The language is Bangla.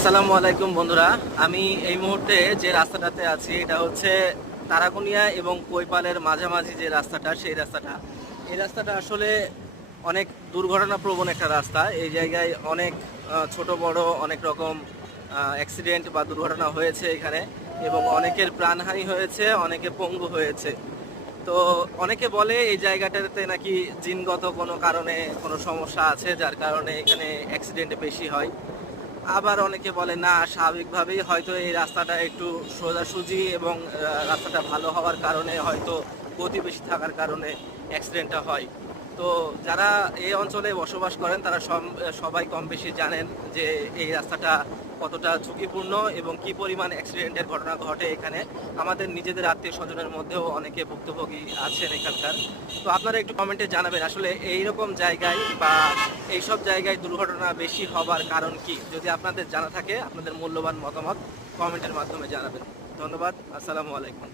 আসসালামু আলাইকুম বন্ধুরা। আমি এই মুহূর্তে যে রাস্তাটাতে আছি, এটা হচ্ছে তারাকুনিয়া এবং কৈপালের মাঝামাঝি যে রাস্তাটা, সেই রাস্তাটা। এই রাস্তাটা আসলে অনেক দুর্ঘটনা প্রবণ একটা রাস্তা। এই জায়গায় অনেক ছোট, বড় অনেক রকম অ্যাক্সিডেন্ট বা দুর্ঘটনা হয়েছে এখানে এবং অনেকের প্রাণহানি হয়েছে, অনেকে পঙ্গু হয়েছে। তো অনেকে বলে এই জায়গাটাতে নাকি জিনগত কোনো কারণে কোনো সমস্যা আছে, যার কারণে এখানে অ্যাক্সিডেন্ট বেশি হয়। আবার অনেকে বলে, না, স্বাভাবিকভাবেই হয়তো এই রাস্তাটা একটু সোজাসুজি এবং রাস্তাটা ভালো হওয়ার কারণে হয়তো গতি বেশি থাকার কারণে অ্যাক্সিডেন্টটা হয়। তো যারা এই অঞ্চলে বসবাস করেন, তারা সবাই কম বেশি জানেন যে এই রাস্তাটা কতটা ঝুঁকিপূর্ণ এবং কি পরিমাণ অ্যাক্সিডেন্টের ঘটনা ঘটে এখানে। আমাদের নিজেদের আত্মীয় স্বজনের মধ্যেও অনেকে ভুক্তভোগী আছেন এখানকার। তো আপনারা একটু কমেন্টে জানাবেন, আসলে এই রকম জায়গায় বা এইসব জায়গায় দুর্ঘটনা বেশি হবার কারণ কি? যদি আপনাদের জানা থাকে, আপনাদের মূল্যবান মতামত কমেন্টের মাধ্যমে জানাবেন। ধন্যবাদ, আসসালামু আলাইকুম।